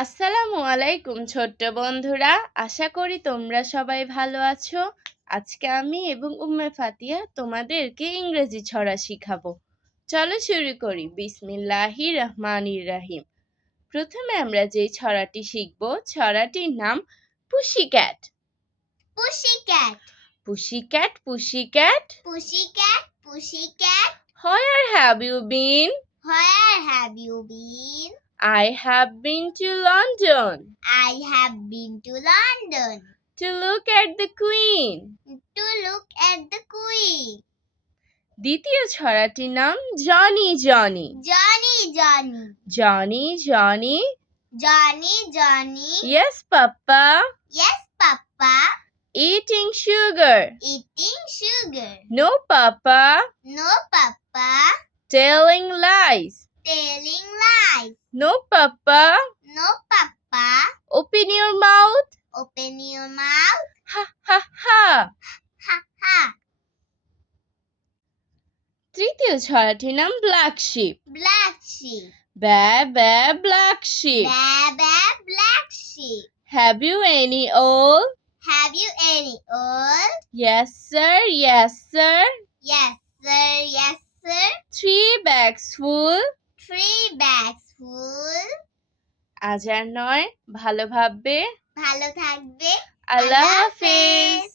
আসসালামু আলাইকুম ছোট্ট বন্ধুরা, আশা করি তোমরা সবাই ভালো আছো। আজকে আমি এবং উম্মে ফাতিয়া তোমাদেরকে ইংরেজি ছড়া শিখাবো। চলো শুরু করি। বিসমিল্লাহির রহমানির রহিম। প্রথমে আমরা যে ছড়াটি শিখব, ছড়াটির নাম পুশিক্যাট। Pussycat, পুশিক্যাট পুশিক্যাট, pussycat, pussycat, where have you been? where have you been? I have been to London I have been to London to look at the Queen. to look at the Queen. দ্বিতীয় ছড়াটির নাম Johnny Johnny. Johnny, Johnny, Johnny Johnny, Johnny, Johnny, yes papa, yes, Papa, eating sugar, eating sugar. no papa, No, Papa, telling lies, telling lies. no papa, No, Papa, open your mouth, open your mouth. ha ha ha। Ha, ha. তৃতীয় ছড়াটির নাম black sheep. Black sheep. Baa baa black sheep. Ba, ba, black sheep. Have you any wool? Have you any wool? Yes sir, yes sir, Yes, sir. Yes, sir. 3 bags full। 3 bags full. আজ আর নয়, ভালো ভাববে। ভালো থাকবে। আল্লাহ আল্লাহ হাফেজ। হাফেজ।